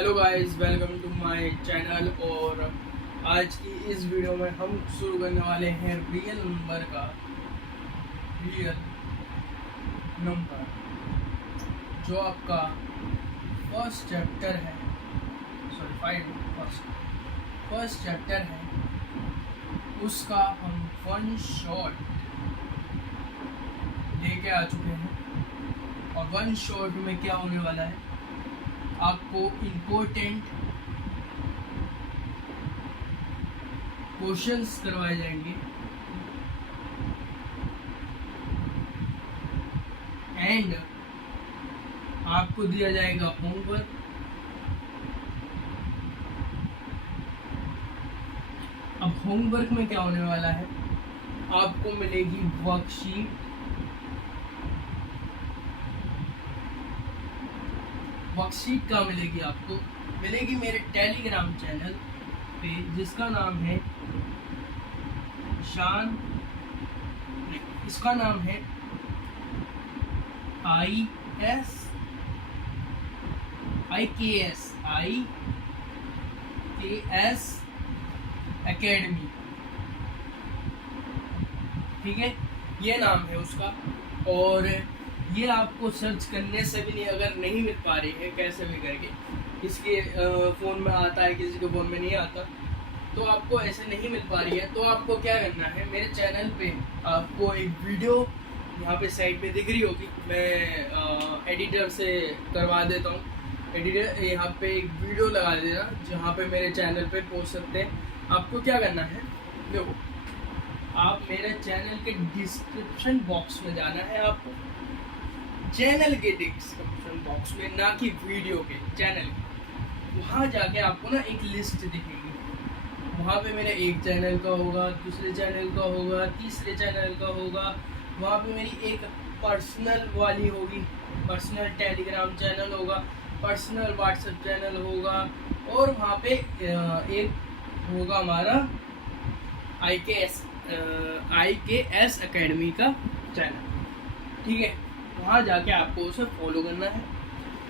Hello guys, welcome to my channel. और आज की इस वीडियो में हम शुरू करने वाले हैं रियल नंबर जो आपका फर्स्ट चैप्टर है, फर्स्ट चैप्टर है, उसका हम वन शॉट लेके आ चुके हैं। और वन शॉट में क्या होने वाला है, आपको इम्पोर्टेंट क्वेश्चंस करवाए जाएंगे एंड आपको दिया जाएगा होमवर्क। अब होमवर्क में क्या होने वाला है, आपको मिलेगी वर्कशीट का मिलेगी, आपको मिलेगी मेरे टेलीग्राम चैनल पे, जिसका नाम है इसका नाम है IKS एकेडमी। ठीक है, ये नाम है उसका। और ये आपको सर्च करने से भी नहीं, अगर नहीं मिल पा रही है कैसे भी करके, किसके फ़ोन में आता है किसी के फ़ोन में नहीं आता, तो आपको ऐसे नहीं मिल पा रही है, तो आपको क्या करना है, मेरे चैनल पे आपको एक वीडियो यहाँ पे साइड पे दिख रही होगी, मैं एडिटर से करवा देता हूँ। एडिटर यहाँ पे एक वीडियो लगा देना जहाँ पे मेरे चैनल पे पहुँच सकते हैं। आपको क्या करना है, देखो, आप मेरे चैनल के डिस्क्रिप्शन बॉक्स में जाना है, आपको चैनल के डिस्क्रिप्शन बॉक्स में, ना कि वीडियो के, चैनल के। वहाँ जाके आपको ना एक लिस्ट दिखेगी, वहाँ पे मेरे एक चैनल का होगा, दूसरे चैनल का होगा, तीसरे चैनल का होगा, वहाँ पे मेरी एक पर्सनल वाली होगी, पर्सनल टेलीग्राम चैनल होगा, पर्सनल व्हाट्सएप चैनल होगा, और वहाँ पे एक होगा हमारा IKS एकेडमी का चैनल। ठीक है, वहाँ जाके आपको उसे फॉलो करना है।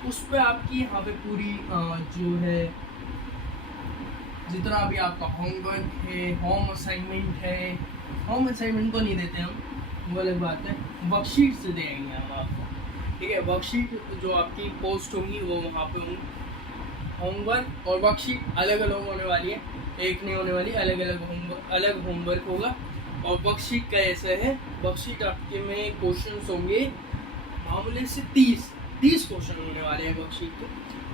उस पर आपकी यहाँ पे पूरी जो है, जितना भी आपका होमवर्क है, होम असाइनमेंट तो नहीं देते हम, वो अलग बात है, वर्कशीट से देंगे हम आपको। ठीक है, वर्कशीट जो आपकी पोस्ट होंगी वो वहाँ पे होंगी। होमवर्क और वर्कशीट अलग अलग होने वाली है, एक नहीं होने वाली, अलग होमवर्क होगा। और वर्कशीट का ऐसा है, वर्कशीट आपके में क्वेश्चन होंगे मामूली से 30 क्वेश्चन होने वाले हैं वर्कशीट के।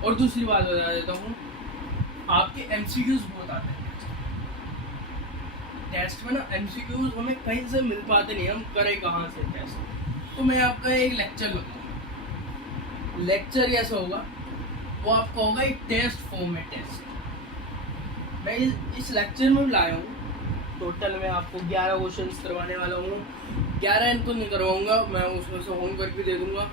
और दूसरी बात बता देता हूँ, आपके MCQs बहुत आते हैं टेस्ट में ना। MCQs हमें कहीं से मिल पाते नहीं, हम करें कहाँ से टेस्ट। तो मैं आपका एक लेक्चर बताऊँगा, लेक्चर कैसा होगा, वो आपका होगा एक टेस्ट फॉर्म में टेस्ट। मैं इस लेक्चर में लाया हूँ, टोटल मैं आपको 11 क्वेश्चन करवाने वाला हूँ। 11 इनको नहीं करवाऊँगा मैं, उसमें से होमवर्क भी दे दूँगा।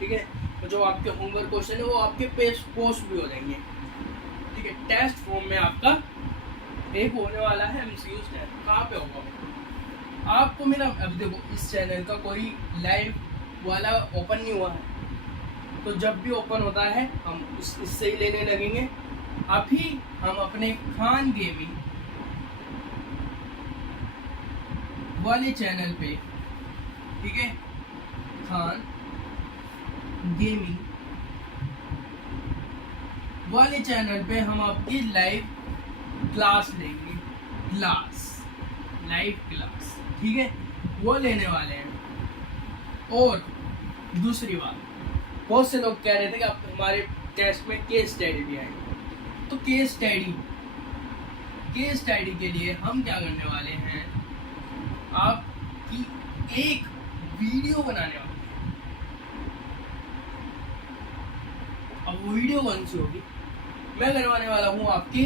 ठीक है, तो जो आपके होमवर्क क्वेश्चन है वो आपके पेज पोस्ट भी हो जाएंगे। ठीक है, टेस्ट फॉर्म में आपका एक होने वाला है MCQs टेस्ट। कहाँ पे होगा, आपको मेरा, अभी देखो, इस चैनल का कोई लाइव वाला ओपन नहीं हुआ है, तो जब भी ओपन होता है हम इससे ही लेने लगेंगे। अभी हम अपने खान गेमिंग वाले चैनल पे, ठीक है, खान गेमिंग वाले चैनल पे हम आपकी लाइव क्लास लेंगे, लाइव क्लास। ठीक है, वो लेने वाले हैं। और दूसरी बात, बहुत से लोग कह रहे थे कि आप हमारे टेस्ट में केस स्टडी भी आएगी, तो केस स्टडी के लिए हम क्या करने वाले हैं, आपकी एक वीडियो बनाने वाले हैं। अब वो वीडियो कौन सी होगी, मैं करवाने वाला हूँ आपके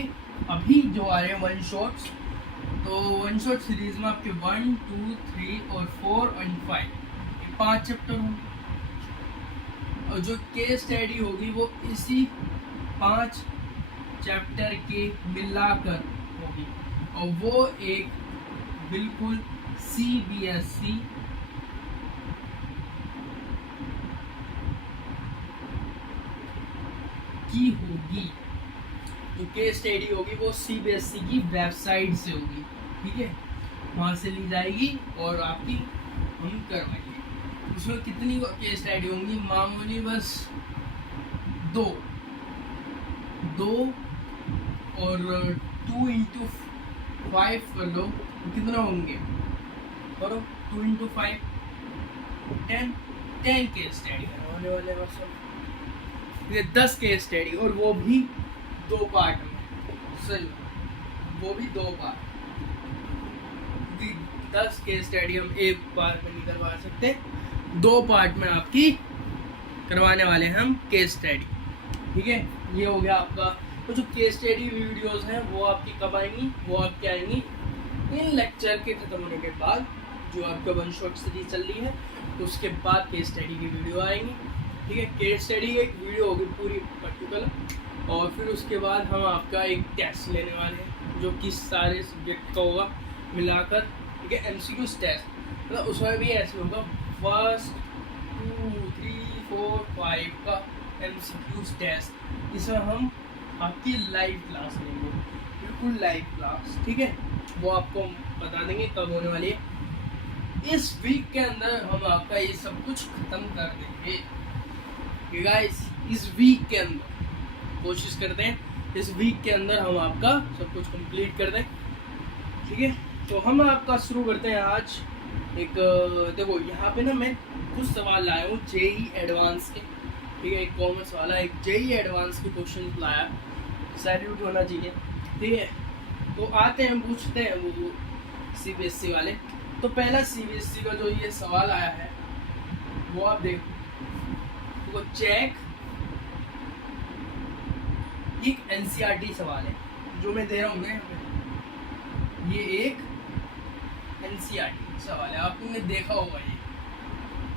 अभी जो आ रहे हैं वन शॉट्स। तो वन शॉट सीरीज में आपके 1, 2, 3 और 4 और 5 ये 5 चैप्टर होंगे, और जो केस स्टडी होगी वो इसी 5 चैप्टर के मिलाकर होगी, और वो एक बिल्कुल CBSE की होगी। जो केस स्टडी होगी वो CBSE की वेबसाइट से होगी, ठीक है, वहाँ से ली जाएगी और आपकी हम करवाएंगे। उसमें कितनी केस स्टडी होंगी? मामूली बस दो और 2 into 5 कर लो, कितना होंगे? करो 2 into 5 10 केस स्टडी होने वाले बस। ये 10 केस स्टडी, और वो भी 2 पार्ट में। सही, वो भी 2 पार्ट। 10 केस स्टडी हम एक बार में नहीं करवा सकते, 2 पार्ट में आपकी करवाने वाले हैं हम केस स्टडी, ठीक है। ये हो गया आपका। तो जो केस स्टडी वीडियोस हैं वो आपकी कब आएंगी? वो आपकी आएंगी इन लेक्चर के खत्म होने के बाद। जो आपका 1 शॉट सीरीज चल रही है तो उसके बाद केस स्टडी की वीडियो आएंगी, ठीक है। केस स्टडी एक वीडियो होगी पूरी पर्टिकुलर, और फिर उसके बाद हम आपका एक टेस्ट लेने वाले हैं जो कि सारे सब्जेक्ट का होगा मिलाकर, ठीक है। MCQ टेस्ट, मतलब उसमें भी ऐसे होगा 1, 2, 3, 4, 5 का MCQ टेस्ट। इसमें हम आपकी लाइव क्लास लेंगे, बिल्कुल लाइव क्लास, ठीक है। वो आपको बता देंगे कब होने वाली है। इस वीक के अंदर हम आपका ये सब कुछ खत्म कर देंगे गाइस। इस वीक के अंदर कोशिश करते हैं, इस वीक के अंदर हम आपका सब कुछ कंप्लीट कर दें, ठीक है। तो हम आपका शुरू करते हैं आज। एक देखो यहाँ पे ना मैं कुछ सवाल लाया हूँ JEE एडवांस के, ठीक है। एक कॉमर्स वाला एक JEE एडवांस के क्वेश्चन लाया, सैल्यूट होना चाहिए, ठीक है। तो आते हैं, पूछते हैं वो CBSE वाले। तो पहला CBSE का जो ये सवाल आया है वो आप देखो, चेक, एक NCERT सवाल है जो मैं दे रहा हूँ ना, ये एक NCERT सवाल है, आपने देखा होगा। ये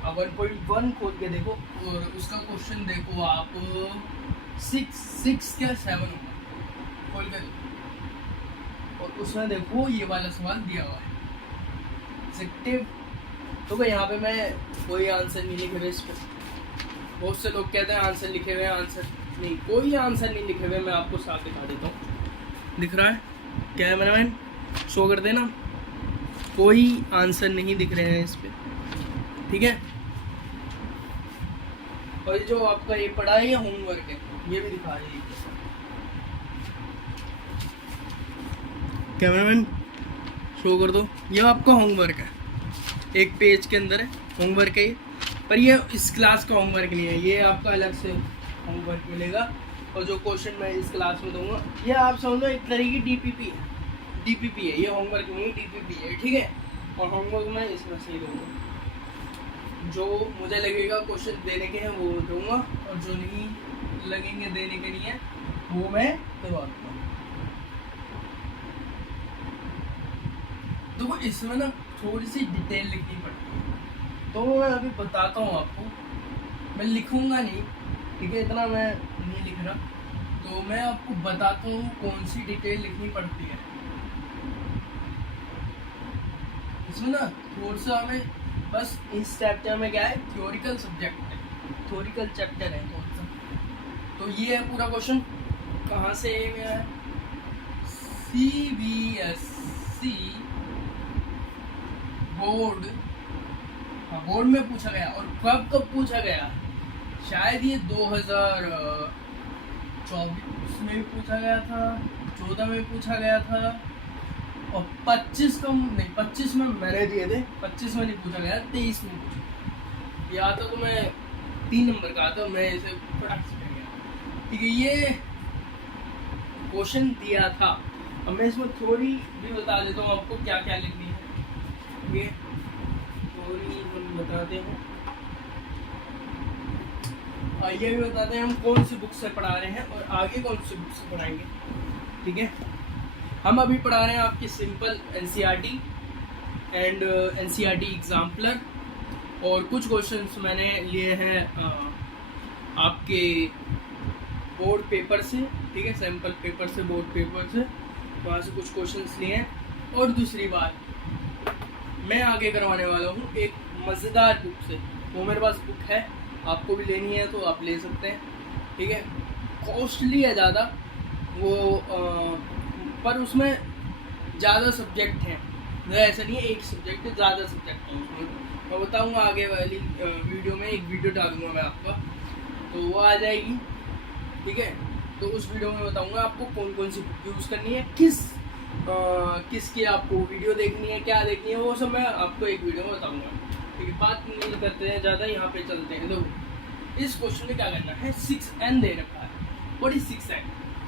आप 1.1 खोल के देखो और उसका क्वेश्चन देखो आप 6 क्या 7 होगा, खोल के देखो और उसमें देखो ये वाला सवाल दिया हुआ है एग्जेक्टिव। तो भाई यहाँ पे मैं कोई आंसर नहीं लिखे हुए इस पर। बहुत से लोग कहते हैं आंसर लिखे हुए हैं, आंसर नहीं, कोई आंसर नहीं लिखे हुए। मैं आपको साथ दिखा देता हूँ, दिख रहा है कैमरामैन, शो कर देना। कोई आंसर नहीं दिख रहे हैं इस पे, ठीक है। और ये जो आपका ये पढ़ा है होमवर्क है, ये भी दिखा दीजिए कैमरामैन, शो कर दो। ये आपका होमवर्क है, एक पेज के अंदर है होमवर्क है ये, पर ये इस क्लास का होमवर्क नहीं है, ये आपका अलग से होमवर्क मिलेगा। और जो क्वेश्चन मैं इस क्लास में दूंगा ये आप समझ लो एक तरीके की DPP है, ये होमवर्क नहीं DPP है, ठीक है। और होमवर्क मैं इसमें से ही दूंगा, जो मुझे लगेगा क्वेश्चन देने के हैं वो दूंगा, और जो नहीं लगेंगे देने के नहीं है वो मैं करवा दूंगा। तो इसमें ना थोड़ी सी डिटेल लिखनी पड़ती है, तो मैं अभी बताता हूँ आपको। मैं लिखूंगा नहीं, ठीक है, इतना मैं नहीं लिख रहा, तो मैं आपको बताता हूँ कौन सी डिटेल लिखनी पड़ती है। इसमें ना थोड़ा सा हमें बस इस चैप्टर में क्या है, थ्योरिकल सब्जेक्ट है, थ्योरिकल चैप्टर है कौन सा। तो ये है पूरा क्वेश्चन, कहाँ से है, CBSE बोर्ड, हाँ बोर्ड में पूछा गया। और कब पूछा गया? शायद ये 2024 में भी पूछा गया था, 14 में भी पूछा गया था, और 25 का नहीं, 25 में मैंने दिए थे, 25 में नहीं पूछा गया, 23 में पूछा। या तो मैं 3 नंबर का आता, मैं इसे फटाक से कर गया, ठीक है। ये क्वेश्चन दिया था। अब मैं इसमें थोड़ी भी बता देता हूँ आपको क्या क्या लिखनी है, ये थोड़ी हम बताते हैं। ये भी बताते हैं हम कौन सी बुक से पढ़ा रहे हैं और आगे कौन सी बुक से पढ़ाएंगे, ठीक है। हम अभी पढ़ा रहे हैं आपकी simple NCERT and NCERT exemplar, और कुछ क्वेश्चंस मैंने लिए हैं आपके बोर्ड पेपर से, ठीक है, सैम्पल पेपर से, बोर्ड पेपर से, वहाँ से कुछ क्वेश्चंस लिए हैं। और दूसरी बात, मैं आगे करवाने वाला हूँ एक मज़ेदार बुक से, वो मेरे पास बुक है, आपको भी लेनी है तो आप ले सकते हैं, ठीक है। कॉस्टली है ज़्यादा, वो पर उसमें ज़्यादा सब्जेक्ट हैं, ऐसा नहीं है एक सब्जेक्ट है, ज़्यादा सब्जेक्ट है उसमें। मैं बताऊँगा आगे वाली वीडियो में, एक वीडियो डालूँगा मैं आपका, तो वो आ जाएगी, ठीक है। तो उस वीडियो में बताऊँगा आपको कौन कौन सी बुक यूज़ करनी है, किसकी आपको वीडियो देखनी है, क्या देखनी है, वो सब मैं आपको एक वीडियो में बताऊँगा। ठीक है, बात नहीं करते हैं ज़्यादा, यहाँ पे चलते हैं। देखो इस क्वेश्चन में क्या करना है, 6n दे रखा है। What is 6n?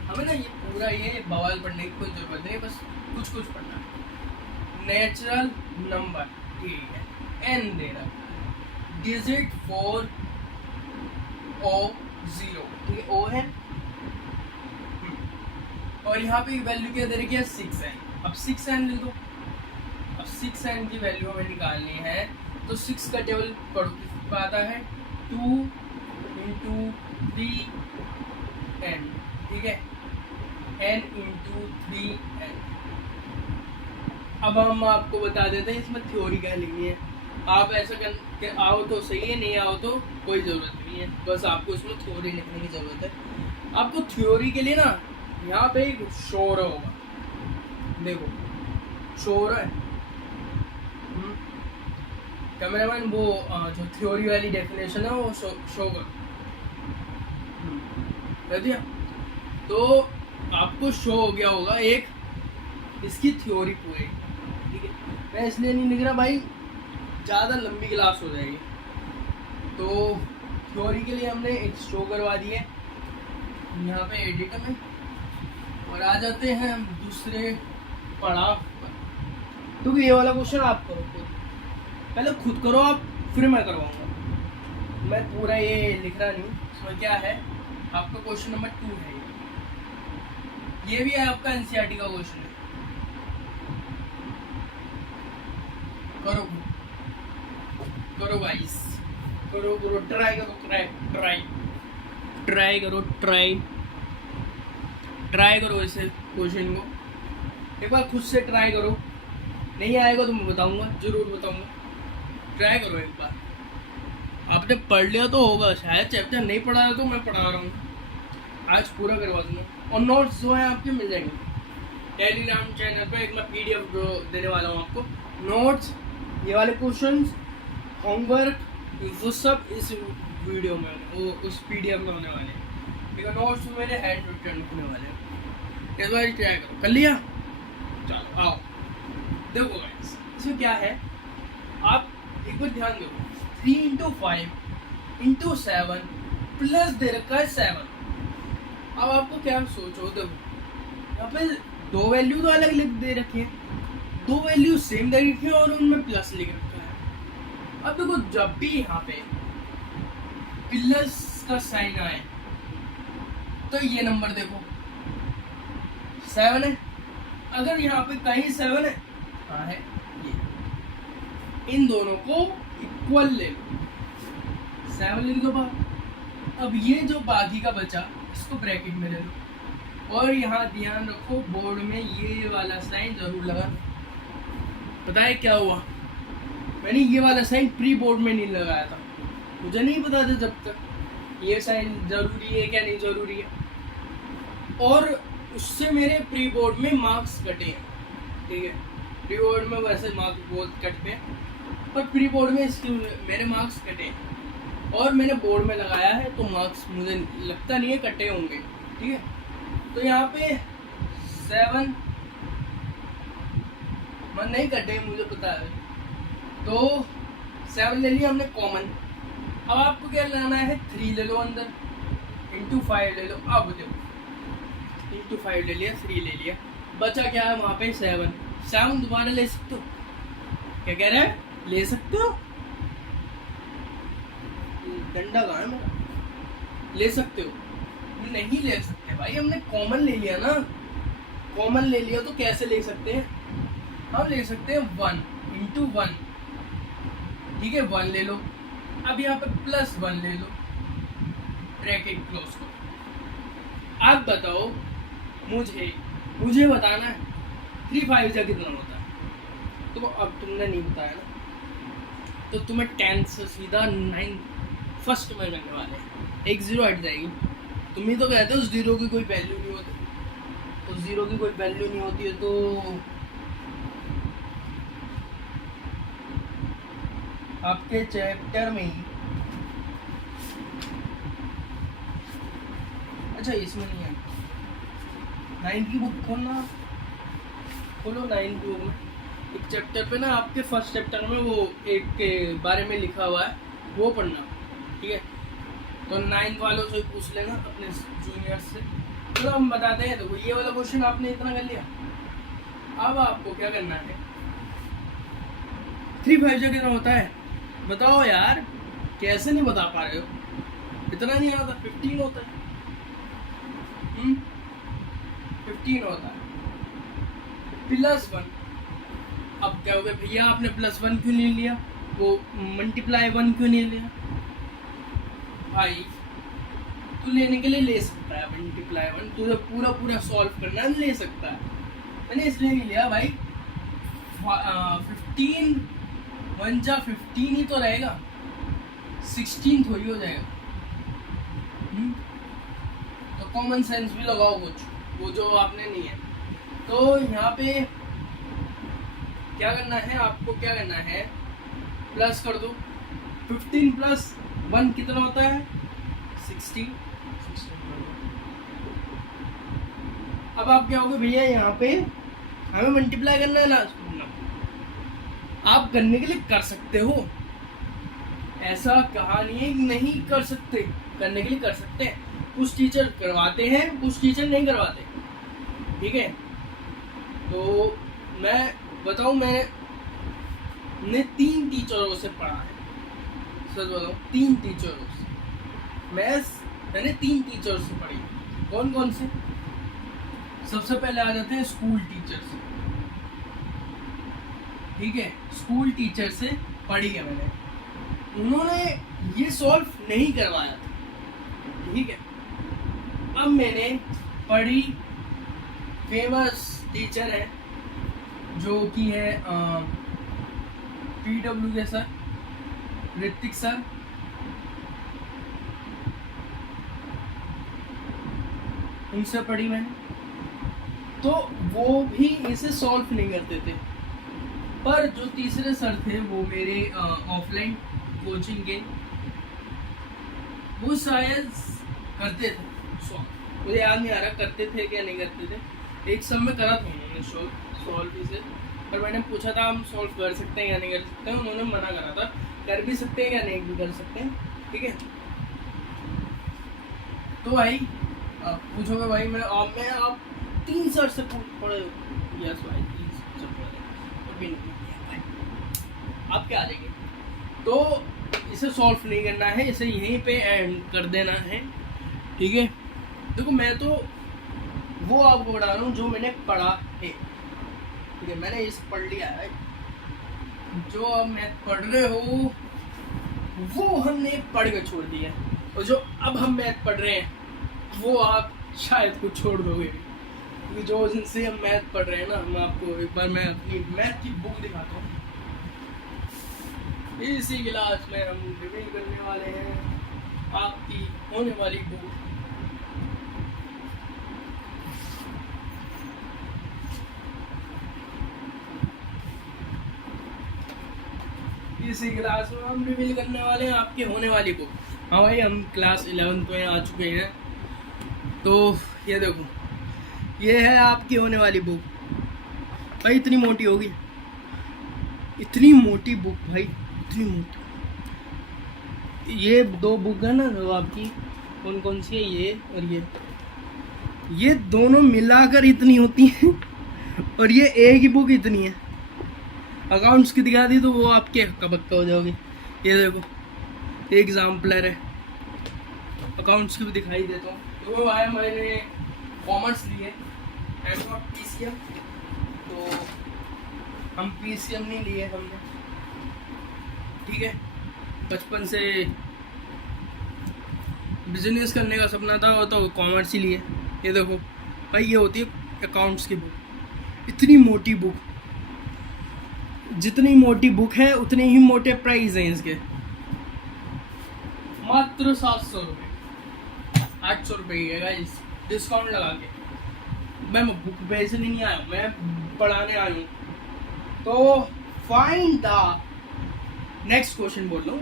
हमें ना ये पूरा ये बवाल पढ़ने की कोई जरूरत नहीं, बस कुछ कुछ पढ़ना है। नेचुरल नंबर, ठीक है, n दे रखा है, डिजिट फॉर O0, ठीक है, O है, और यहाँ पे वैल्यू क्या दे रखी है, 6n। अब 6n लिख दो। अब 6n की वैल्यू हमें निकालनी है, तो 6 का टेबल पढ़ो, किस पे आता है, 2 इंटू 3n, ठीक है, n इंटू 3n। अब हम आपको बता देते हैं इसमें थ्योरी क्या लिखनी है। आप ऐसा कर आओ तो सही है, नहीं आओ तो कोई ज़रूरत नहीं है, बस आपको इसमें थ्योरी लिखने की ज़रूरत है। आपको थ्योरी के लिए ना यहाँ पे एक शोर होगा, देखो शोर है, कैमरामैन वो जो थ्योरी वाली डेफिनेशन है वो शो कर दिया, तो आपको शो हो गया होगा एक इसकी थ्योरी पूरी, ठीक है। मैं इसलिए नहीं लिख रहा भाई, ज़्यादा लंबी क्लास हो जाएगी, तो थ्योरी के लिए हमने एक शो करवा दी है यहाँ पे एडिटर में। और आ जाते हैं हम दूसरे पड़ाव पर। तो ये वाला क्वेश्चन आप करो खुद, पहले खुद करो आप, फिर मैं करवाऊंगा। मैं पूरा ये लिख रहा नहीं, इसमें क्या है, आपका क्वेश्चन नंबर 2 है ये भी है आपका एनसीईआरटी का क्वेश्चन है। करो करो गाइस, करो करो, ट्राई करो, ट्राई करो, ट्राई करो इसे क्वेश्चन को एक बार खुद से ट्राई करो। नहीं आएगा तो मैं बताऊंगा, जरूर बताऊंगा। ट्राई करो एक बार, आपने पढ़ लिया तो होगा, शायद चैप्टर नहीं पढ़ा है तो मैं पढ़ा रहा हूँ, आज पूरा करवा दूंगा। और नोट्स जो है आपके मिल जाएंगे टेलीग्राम चैनल पे, एक मैं PDF देने वाला हूँ आपको। नोट्स, ये वाले क्वेश्चंस, होमवर्क, वो सब इस वीडियो में, वो उस PDF में होने वाले हैं, ठीक है। नोट्स मेरे हैंड रिटन होने वाले हैं, इस बार ट्राई करो। कर लिया, चलो आओ देखो गाइस, इसमें क्या है, आप एक बार ध्यान दो। 3 इंटू 5 इंटू 7 प्लस दे रखा है 7। अब आपको क्या सोचो, देखो यहाँ पे दो वैल्यू तो अलग लिख दे रखी है, दो वैल्यू सेम दे रखी है और उनमें प्लस लिख रखा है। अब देखो जब भी यहाँ पे प्लस का साइन आए तो ये नंबर देखो 7 है, अगर यहाँ पे कहीं 7 है, हाँ है ये, इन दोनों को इक्वल ले लो, 7 लिख दो बाहर। अब ये जो बाकी का बचा इसको ब्रैकेट में ले लो, और यहाँ ध्यान रखो बोर्ड में ये वाला साइन जरूर लगा। पता है क्या हुआ, मैंने ये वाला साइन प्री बोर्ड में नहीं लगाया था, मुझे नहीं पता था जब तक ये साइन जरूरी है क्या नहीं जरूरी है, और उससे मेरे प्री बोर्ड में मार्क्स कटे हैं, ठीक है। प्री बोर्ड में वैसे मार्क्स बहुत कटते हैं, पर प्री बोर्ड में इसके मेरे मार्क्स कटे हैं, और मैंने बोर्ड में लगाया है तो मार्क्स मुझे लगता नहीं है कटे होंगे, ठीक है। तो यहाँ पे 7 मन नहीं कटे, मुझे पता है, तो 7 ले लिया हमने कॉमन। अब आपको क्या लाना है, 3 ले लो अंदर, इंटू 5 ले लो। अब देखो इंटू 5 ले लिया, 3 ले लिया, बचा क्या है वहाँ पे 7 दोबारा ले सकते हो, क्या कह रहे हैं, ले सकते हो, डंडा कहाँ है मेरा, ले सकते हो, नहीं ले सकते भाई, हमने कॉमन ले लिया ना, कॉमन ले लिया तो कैसे ले सकते हैं, हम ले सकते हैं 1 इंटू 1, ठीक है, 1 ले लो। अब यहाँ पे प्लस 1 ले लो, ब्रैकेट क्लोज करो। अब बताओ मुझे बताना है 3 5 जा कितना होता है, तो अब तुमने नहीं बताया ना, तो तुम्हें 10 से सीधा 9 फर्स्ट में करने वाले हैं, 1 0 हट जाएगी। तुम ही तो कहते हो 0 की कोई वैल्यू नहीं होती, तो जीरो की कोई वैल्यू नहीं होती है। तो आपके चैप्टर में ही, अच्छा इसमें नहीं है, 9 की बुक खोलना, खोलो 9 की बुक में एक चैप्टर पे ना, आपके फर्स्ट चैप्टर में वो एक के बारे में लिखा हुआ है, वो पढ़ना, ठीक है। तो 9 वालों से पूछ लेना अपने जूनियर्स से। चलो हम बताते हैं। देखो ये वाला क्वेश्चन आपने इतना कर लिया, अब आपको क्या करना है, 3 5 जो कितना होता है बताओ यार, कैसे नहीं बता पा रहे हो, इतना नहीं आता, 15 होता है। 15 होता है +1। अब क्या हो गया भैया, आपने +1 क्यों नहीं लिया, वो मल्टीप्लाई 1 क्यों नहीं लिया? भाई तू लेने के लिए ले सकता है मल्टीप्लाई 1, तुझे पूरा पूरा सॉल्व करना ले सकता है, मैंने इसलिए नहीं लिया भाई। 15 1 जा 15 ही तो रहेगा, 16 थोड़ी हो जाएगा। तो कॉमन सेंस भी लगाओ कुछ, वो जो आपने नहीं है। तो यहाँ पे क्या करना है आपको, क्या करना है, प्लस कर दो। 15 + 1 कितना होता है, 16। अब आप क्या होगे भैया, यहाँ पे हमें मल्टीप्लाई करना है ना, आप करने के लिए कर सकते हो, ऐसा कहा नहीं है नहीं कर सकते, करने के लिए कर सकते हैं। कुछ टीचर करवाते हैं, कुछ टीचर नहीं करवाते, ठीक है। तो मैं बताऊं, मैंने 3 टीचरों से पढ़ा है, सच बताऊं 3 टीचरों से मैंने 3 टीचरों से पढ़ी। कौन कौन से? सबसे पहले आ जाते हैं स्कूल टीचर से, ठीक है। स्कूल टीचर से पढ़ी है मैंने, उन्होंने ये सॉल्व नहीं करवाया था, ठीक है। अब मैंने पढ़ी, फेमस टीचर है जो कि है PW के सर, ऋतिक सर, उनसे पढ़ी मैंने। तो वो भी इसे सॉल्व नहीं करते थे, पर जो तीसरे सर थे वो मेरे ऑफलाइन कोचिंग के, वो शायद करते थे सॉल्व, मुझे याद नहीं आ रहा करते थे क्या नहीं करते थे। एक सब में करा था उन्होंने सॉल्व इसे, पर मैंने पूछा था हम सॉल्व कर सकते हैं या नहीं कर सकते हैं, उन्होंने मना करा था, कर भी सकते हैं या नहीं भी कर सकते हैं, ठीक है। तो भाई आप पूछोगे भाई, मैं आप 3 सर से पढ़े, यस भाई 3 सर पढ़े, तो भी नहीं आप क्या आ जाएंगे। तो इसे सॉल्व नहीं करना है, इसे यहीं पे एंड कर देना है, ठीक है। देखो मैं तो वो आपको बता रहा हूँ जो मैंने पढ़ा है, ठीक है, मैंने इस पढ़ लिया है। जो अब मैथ पढ़ रहे हो वो हमने पढ़ के छोड़ दिया, और जो अब हम मैथ पढ़ रहे हैं वो आप शायद कुछ छोड़ दोगे, क्योंकि जो जिनसे हम मैथ पढ़ रहे हैं ना, हम आपको एक बार मैं अपनी मैथ की बुक दिखाता हूँ। इसी क्लास में हम रिवील करने वाले हैं आपकी होने वाली बुक। इसी क्लास में हम रिवील करने वाले हैं आपके होने वाली बुक। हाँ भाई, हम क्लास 11 में आ चुके हैं। तो ये देखो, ये है आपकी होने वाली बुक। भाई इतनी मोटी होगी, इतनी मोटी बुक भाई, इतनी मोटी। ये 2 बुक है ना जो आपकी, कौन कौन सी है, ये और ये दोनों मिलाकर इतनी होती हैं, और ये एक ही बुक इतनी है। अकाउंट्स की दिखा दी तो वो आपके हक्का बक्का हो जाओगे। ये देखो एग्जाम्पलर है, अकाउंट्स की भी दिखाई देता हूँ। तो भाई मैंने कॉमर्स लिए, PCM, तो हम PCM नहीं लिए हमने, ठीक है। बचपन से बिजनेस करने का सपना था, वो तो कॉमर्स ही लिए। ये देखो भाई, ये होती है अकाउंट्स की बुक, इतनी मोटी बुक। जितनी मोटी बुक है उतने ही मोटे प्राइस हैं इसके, मात्र 700 रुपये, 800 रुपये की है गाइस, डिस्काउंट लगा के। मैं बुक बेचने नहीं आया हूँ, मैं पढ़ाने आया हूँ। तो फाइंड द नेक्स्ट क्वेश्चन बोल लो,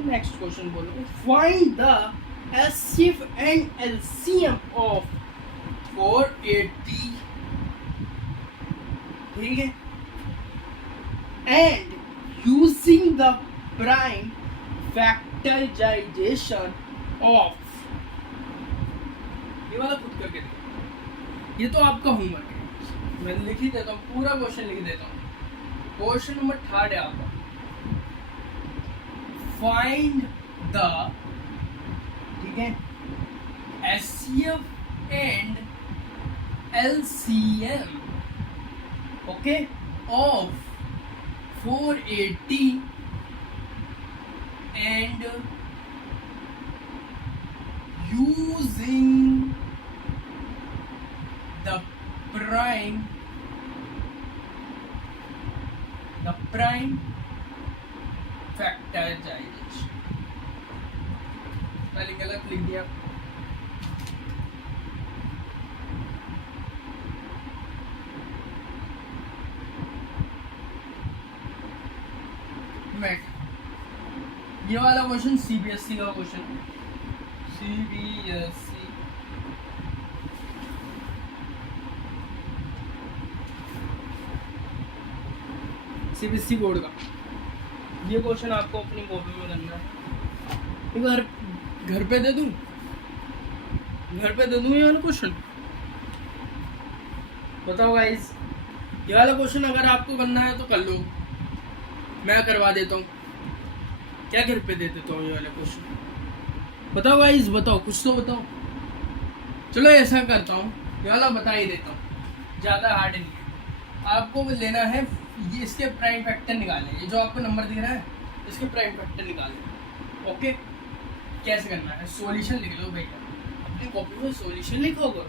find the HCF and LCM of 480, ठीक है, and using the prime factorisation of, ये वाला खुद करके देखो, ये तो आपका होमवर्क है, मैं लिख ही देता हूँ, पूरा क्वेश्चन लिख देता हूँ। क्वेश्चन नंबर 3 है आपका, फाइंड द, ठीक है, HCF and LCM, okay, of 480 and using the prime factorization, पहले गलत लिख दिया, ये वाला क्वेश्चन सीबीएसई का क्वेश्चन, सीबीएसई बोर्ड का ये क्वेश्चन आपको अपनी कॉपी में करना है। एक बार घर पे दे दूं ये वाला क्वेश्चन, बताओ गाइस, ये वाला क्वेश्चन अगर आपको करना है तो कर लो, मैं करवा देता हूँ, क्या घर पे दे देता हूँ ये वाला क्वेश्चन, बताओ गाइस, बताओ, कुछ तो बताओ। चलो ऐसा करता हूँ, ये वाला बता ही देता हूँ, ज़्यादा हार्ड नहीं है। आपको लेना है, ये इसके प्राइम फैक्टर निकालने, ये जो आपको नंबर दिख रहा है इसके प्राइम फैक्टर निकालने, ओके। कैसे करना है, सॉल्यूशन लिख लो भैया, अपनी कॉपी में सॉल्यूशन लिखो करो।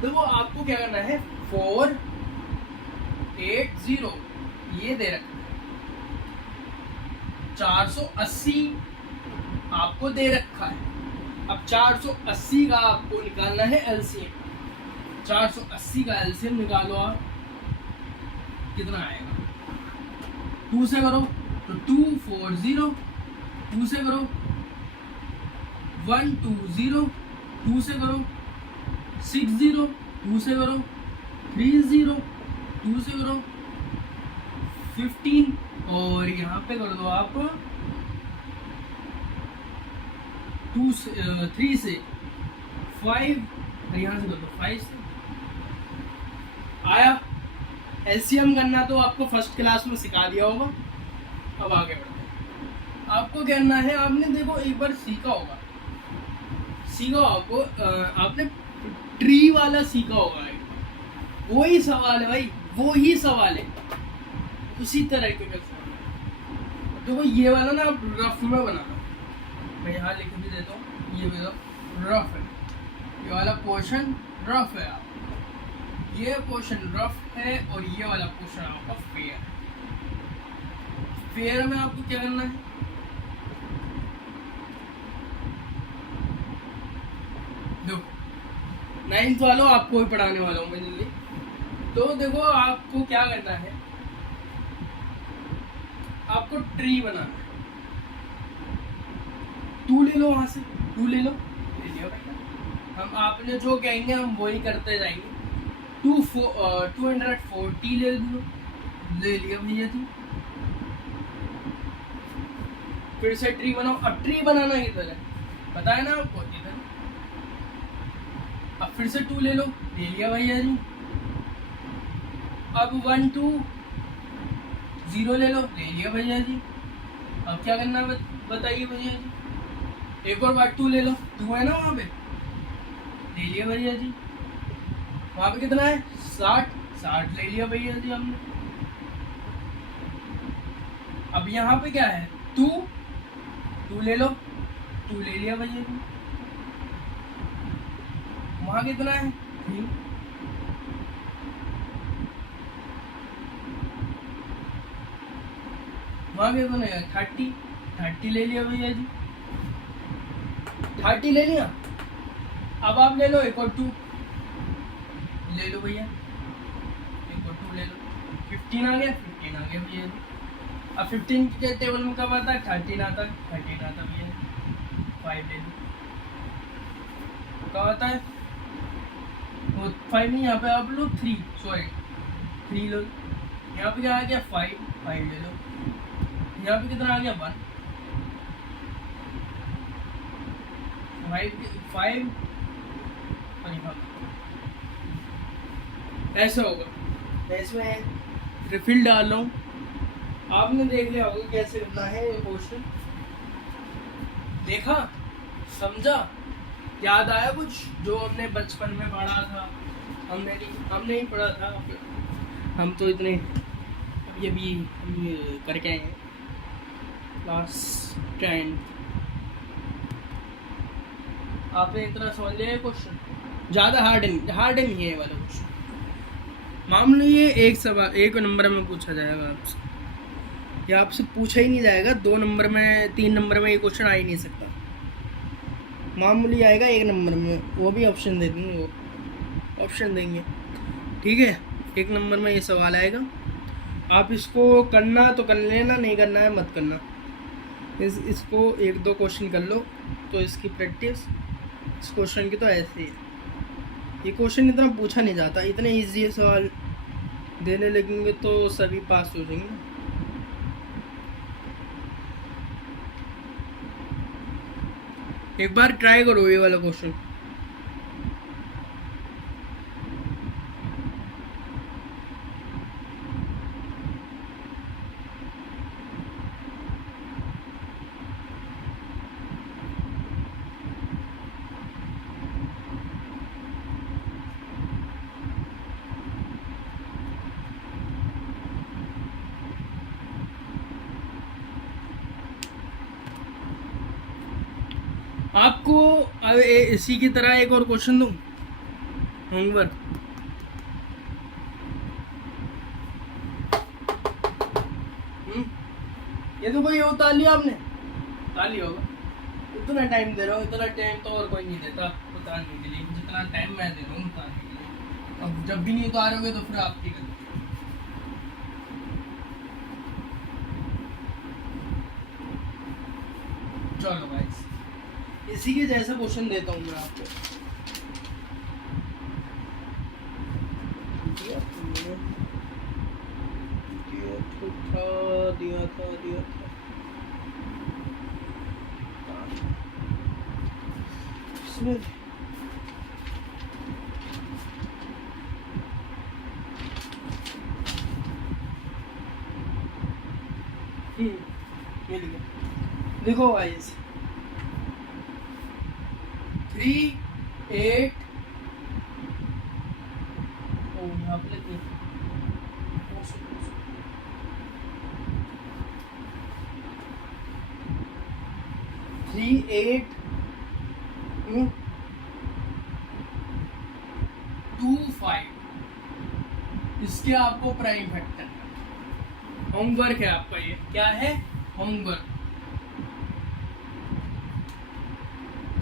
तो वो आपको क्या करना है, 480 ये दे रखा है, 480 आपको दे रखा है। अब 480 का आपको निकालना है एलसीएम, 480 का एलसीएम निकालो आप, कितना आएगा, 2 से करो तो 240, 2 से करो 120, 2 से करो 60, 2 से करो 30, 2 से करो 15, और यहाँ पे कर दो आप 3 से 5, और यहाँ से कर दो 5 से। आया, एलसीएम करना तो आपको फर्स्ट क्लास में सिखा दिया होगा। अब आगे बढ़ते हैं, आपको करना है, आपने देखो एक बार सीखा होगा आपको, आपने ट्री वाला सीखा होगा, वही सवाल है भाई, वही सवाल है, उसी तरह के सवाल। देखो ये वाला ना आप रफ में बनाना, मैं यहाँ लिख भी देता हूँ, ये रफ है, ये वाला पोर्शन रफ है, ये पोर्शन रफ है, और ये वाला पोर्शन आपका फेयर। फेयर में आपको क्या करना है, देखो 9th वालों आपको ही पढ़ाने वाला हूँ मैं जल्दी। तो देखो आपको क्या करना है, आपको ट्री बनाना है, 2 ले लो, वहां से 2 ले लिया भाई, हम आपने जो कहेंगे हम वही करते जाएंगे। 240 ले लिया भैया जी, फिर से ट्री बनाओ। अब ट्री बनाना किधर है पता है ना आपको, इधर। अब फिर से 2 ले लिया भैया जी। अब 120 ले लिया भैया जी। अब क्या करना है बताइए भैया जी, एक और बार 2 ले लो, 2 है ना वहाँ पे, ले लिया भैया जी। वहाँ पे कितना है 60 ले लिया भैया जी हमने। अब यहाँ पे क्या है 2 ले लो, 2 ले लिया भैया जी। वहाँ कितना है 3, वहाँ कितना है 30 ले लिया भैया जी। 30 ले लिया। अब आप ले लो एक और 2 ले लो भैया। ले लो, 15 आ गया, 15 आ गया भैया। अब 15 के टेबल में कब आता है, 13 आता है, 13 आता भैया। 5 ले लो, कब आता है वो 5 नहीं, यहाँ पे आप लो 3, सॉरी 3 लो। यहाँ पे क्या आ गया 5, 5 ले लो। यहाँ पे कितना आ गया 1, 5 और यहाँ ऐसा होगा। इसमें रिफिल डाल रहा हूँ, आपने देख लिया होगा कैसे करना है ये क्वेश्चन, देखा समझा, याद आया कुछ जो हमने बचपन में पढ़ा था? हमने नहीं पढ़ा था, हम तो इतने अभी हम करके आए हैं क्लास 10। आपने इतना समझ लिया क्वेश्चन, ज़्यादा हार्ड नहीं है ये वाला क्वेश्चन। मान लो ये एक सवाल 1 नंबर में पूछा जाएगा आपसे, या आपसे पूछा ही नहीं जाएगा, 2 नंबर में 3 नंबर में ये क्वेश्चन आ ही नहीं सकता, मामूली आएगा 1 नंबर में, वो भी ऑप्शन दे देंगे, वो ऑप्शन देंगे, ठीक है। 1 नंबर में ये सवाल आएगा, आप इसको करना तो कर लेना, नहीं करना है मत करना। इसको 1-2 क्वेश्चन कर लो तो इसकी प्रैक्टिस, इस क्वेश्चन की तो ऐसे ही है। ये क्वेश्चन इतना पूछा नहीं जाता, इतने इजी सवाल देने लगेंगे तो सभी पास हो जाएंगे। एक बार ट्राई करो ये वाला क्वेश्चन। आपको अब इसी की तरह एक और क्वेश्चन दूं, होमवर्क। ये तो कोई उतार लिया आपने, उतार लिया होगा। इतना टाइम दे रहा हूँ, इतना टाइम तो और कोई नहीं देता उतारने के लिए, जितना टाइम मैं दे रहा हूँ उतारने के लिए। अब जब भी नहीं उतारोगे तो फिर आपकी गलती। चलो गाइस, इसी के जैसा क्वेश्चन देता हूँ मैं आपको। दिया था इसमें ये देखो गाइस, 3, 8 यहाँ पे 3, 8 2, 5, इसके आपको प्राइम फैक्टर होमवर्क है आपका। ये क्या है, होमवर्क,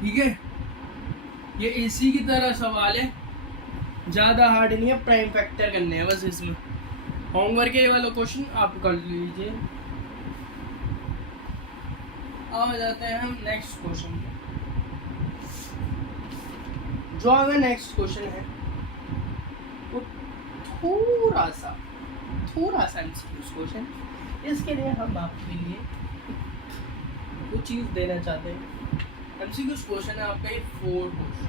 ठीक है। ये इसी की तरह सवाल है, ज़्यादा हार्ड नहीं है, प्राइम फैक्टर करने हैं बस इसमें। होमवर्क ये वाला क्वेश्चन आप कर लीजिए। आ जाते हैं हम नेक्स्ट क्वेश्चन पे। जो हमें नेक्स्ट क्वेश्चन है वो थोड़ा सा क्वेश्चन, इसके लिए हम आपके लिए कुछ चीज़ देना चाहते हैं। MCQ क्वेश्चन है आपका ये 4 क्वेश्चन,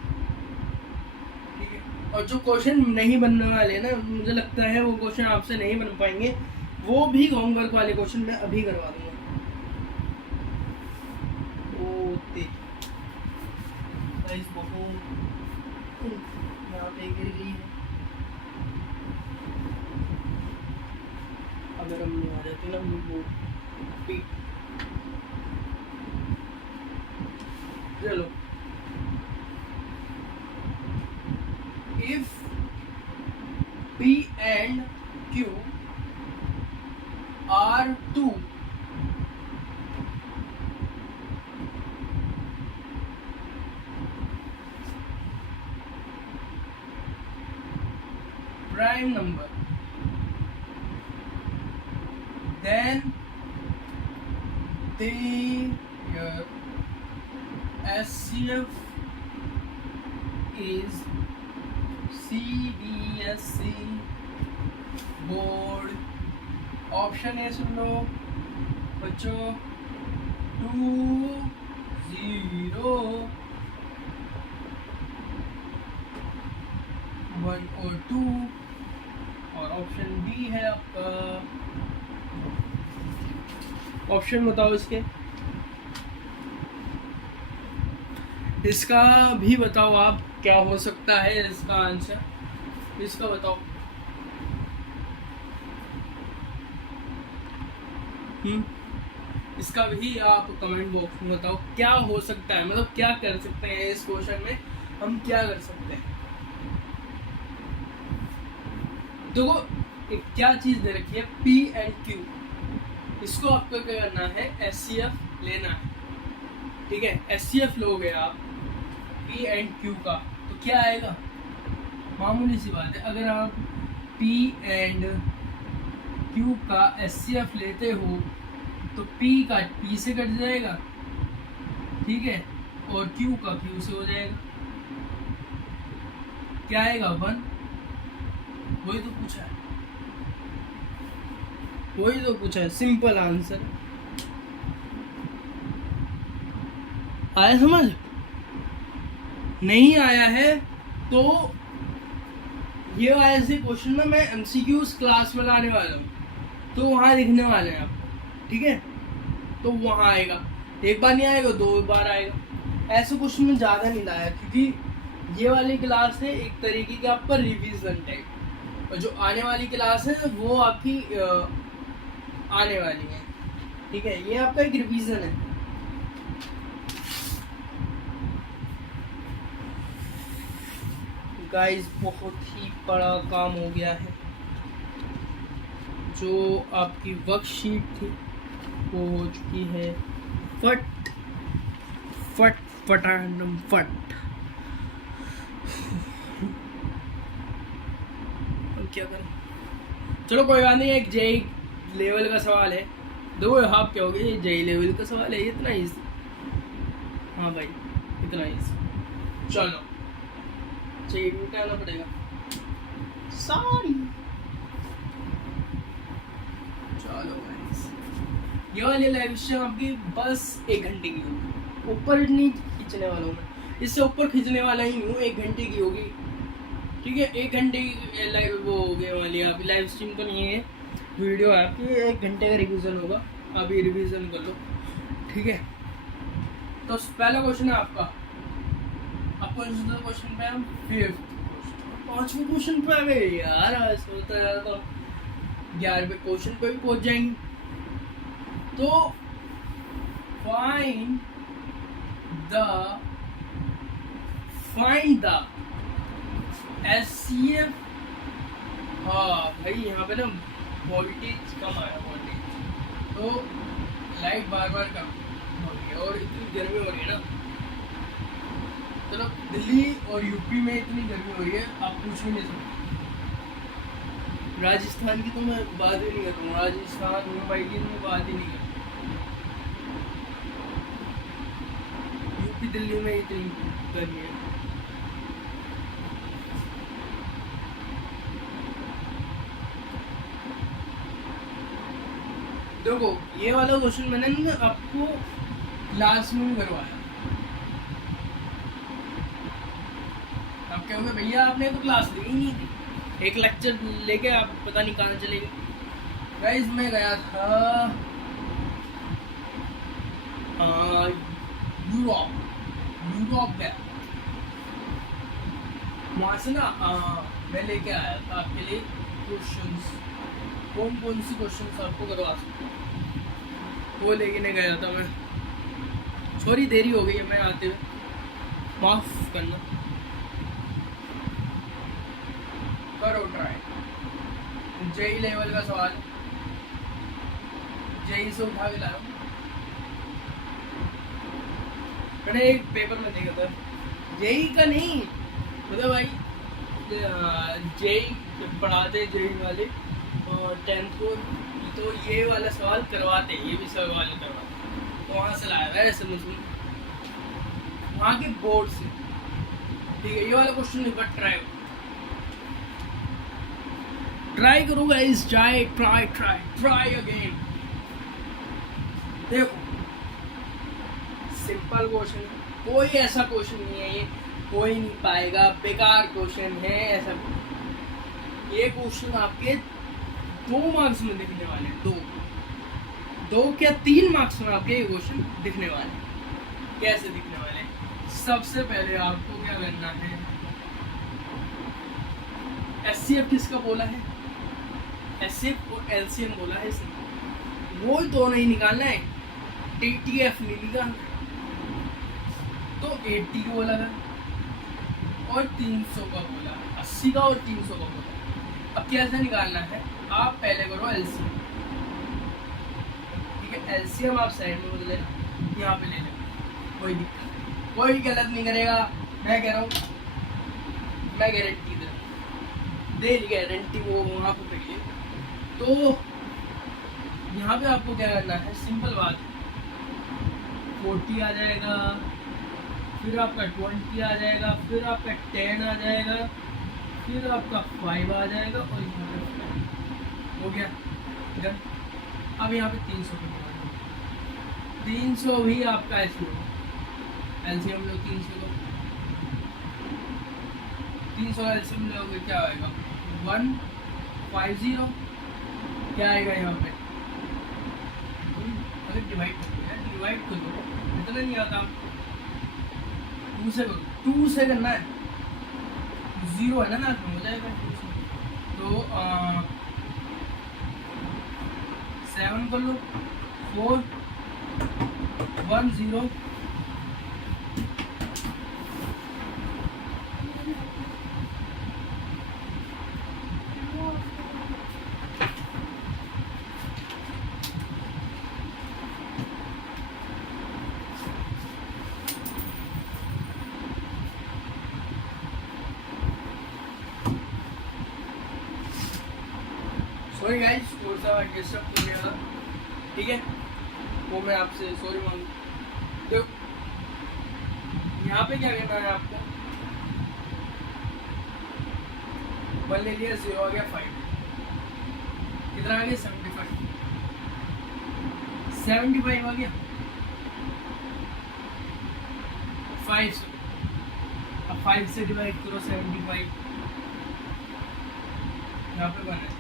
ठीक है। और जो क्वेश्चन नहीं बनने वाले ना, मुझे लगता है वो क्वेश्चन आपसे नहीं बन पाएंगे, वो भी होमवर्क वाले क्वेश्चन मैं अभी करवा दूंगा। यहाँ पे गिर गई है, अगर हम नहीं आ जाते ना वो चलो। If P and Q are 2 prime number, then the SCF is CBSE board. Option A सुन लो बच्चों, 201 और 2, और ऑप्शन बी है आपका। ऑप्शन बताओ इसका भी बताओ आप, क्या हो सकता है इसका आंसर, इसका बताओ। इसका भी आप कमेंट बॉक्स में बताओ क्या हो सकता है, मतलब क्या कर सकते हैं इस क्वेश्चन में, हम क्या कर सकते हैं। देखो एक क्या चीज दे रखी है, P एंड Q, इसको आपको क्या करना है, SCF लेना है, ठीक है। SCF लोगे आप P एंड Q का, तो क्या आएगा, मामूली सी बात है, अगर आप P एंड Q का SCF लेते हो तो P का P से कट जाएगा, ठीक है, और Q का Q से हो जाएगा, क्या आएगा 1। वही तो पूछा है, सिंपल आंसर। आया समझ? नहीं आया है तो ये ऐसे क्वेश्चन में मैं MCQs क्लास में लाने वाला हूँ, तो वहाँ लिखने वाले हैं आपको, ठीक है। तो वहाँ आएगा, एक बार नहीं आएगा 2 बार आएगा। ऐसे क्वेश्चन में ज़्यादा नहीं लाया, क्योंकि ये वाली क्लास है एक तरीके की आपका रिवीजन टाइप, और जो आने वाली क्लास है वो आपकी आने वाली है, ठीक है। ये आपका एक रिवीजन है। गाइस बहुत ही बड़ा काम हो गया है, जो आपकी वर्कशीट थी वो हो चुकी है फटाफट। क्या करें, चलो कोई बात नहीं। एक जेई लेवल का सवाल है, दो आप क्या हो गए, ये जेई लेवल का सवाल है, इतना इजी। हाँ भाई इतना इजी, चलो चाहिए मिटाना पड़ेगा, सॉरी। चलो गाइस, ये वाली लाइव स्ट्रीम आपकी बस 1 घंटे की होगी, ऊपर नहीं खींचने वाला हूँ मैं, इससे ऊपर खींचने वाला ही हूँ, 1 घंटे की होगी, ठीक है। 1 घंटे की लाइव वो हो गया वाली आपकी लाइव स्ट्रीम तो नहीं है, वीडियो है आपकी, 1 घंटे का रिवीजन होगा, अभी रिवीजन कर लो, ठीक है। तो पहला क्वेश्चन है आपका, आपको क्वेश्चन पे हम 5वें क्वेश्चन पे आ गए यार, आज होता है तो 11वें क्वेश्चन पे भी पहुंच जाएंगे। तो फाइंड द SCF। हाँ भाई यहाँ पे ना वोल्टेज कम आया, वोल्टेज तो लाइट बार बार कम हो रही है, और इतनी गर्मी हो रही है ना, मतलब दिल्ली और यूपी में इतनी गर्मी हो रही है आप पूछ भी नहीं सकते। राजस्थान की तो मैं बात ही नहीं कर रहा हूँ, राजस्थान मुंबई की मैं बात ही नहीं कर रहा, यूपी दिल्ली में इतनी गर्मी है। देखो ये वाला क्वेश्चन मैंने ना आपको क्लास में करवाया, आप कहोगे भैया आपने तो क्लास ली ही नहीं थी, एक लेक्चर लेके आप पता नहीं कहाँ चले गए। गाइस मैं गया था यूरोप गया, वहाँ से ना मैं लेके आया था आपके लिए क्वेश्चंस, कौन सी क्वेश्चंस आपको करवा सकते हैं, वो लेके गया था मैं। सॉरी देरी हो गई है मैं आते हुए, माफ करना, करो ट्राई। जेई लेवल का सवाल, जेई से उठा के लाया, मैंने एक पेपर में देखा था, जेई का नहीं, मतलब भाई जेई पढ़ाते जेई वाले 10th को तो ये वाला सवाल करवाते हैं, ये भी सवाल करवाते हैं। तो वहाँ से लाया है ऐसे मुझे वहाँ के बोर्ड से, ठीक है। ये वाला क्वेश्चन नहीं, बट ट्राई करो गाइस, ट्राई अगेन। देखो सिंपल क्वेश्चन, कोई ऐसा क्वेश्चन नहीं है ये कोई नहीं पाएगा, बेकार क्वेश्चन है ऐसा। ये क्वेश्चन आपके 2 मार्क्स में दिखने वाले हैं, 2 क्या 3 मार्क्स में आपके ये क्वेश्चन दिखने वाले हैं। कैसे दिखने वाले हैं? सबसे पहले आपको क्या करना है, एचसीएफ किसका बोला है, एचसीएफ और एलसीएम बोला है इसने, वो दोनों ही निकालना है, टीटीएफ नहीं निकालना। तो 80 का बोला था और 300 का बोला, 80 का और 300 का बोला। अब कैसे निकालना है, आप पहले करो एलसीएम, ठीक है। एलसीएम आप साइड में बोल लेना, यहाँ पे ले लेना, कोई दिक्कत, कोई गलत नहीं करेगा। मैं कह रहा हूँ, मैं गारंटी दे ली गारंटी, वो वहाँ पे करिए। तो यहाँ पे आपको क्या करना है, सिंपल बात, 40 आ जाएगा, फिर आपका 20 आ जाएगा, फिर आपका 10 आ जाएगा, फिर आपका 5 आ जाएगा और यहाँ पे 5 हो गया डन। अब यहाँ पे 300 का 300 भी आपका ऐसे होगा, एलसीएम लो 300 लो, 300 एलसीएम लोगे क्या आएगा 150, क्या आएगा यहाँ पे, अगर डिवाइड कर दो इतना नहीं आता, 2 से करो, 2 से करना है, 0 है ना हो जाएगा 2 से। तो 7 कर लो, 4 1 0 सॉरी गाइस, थोड़ा सा डिस्टर्ब हो गया था, ठीक है, वो मैं आपसे सॉरी मांगू। तो यहाँ पे क्या करना है आपको, 1 ले लिया, 0 आ गया, 5 कितना आ गया 75 आ गया 5 से। अब 5 से डिवाइड करो 75, यहाँ पे बना है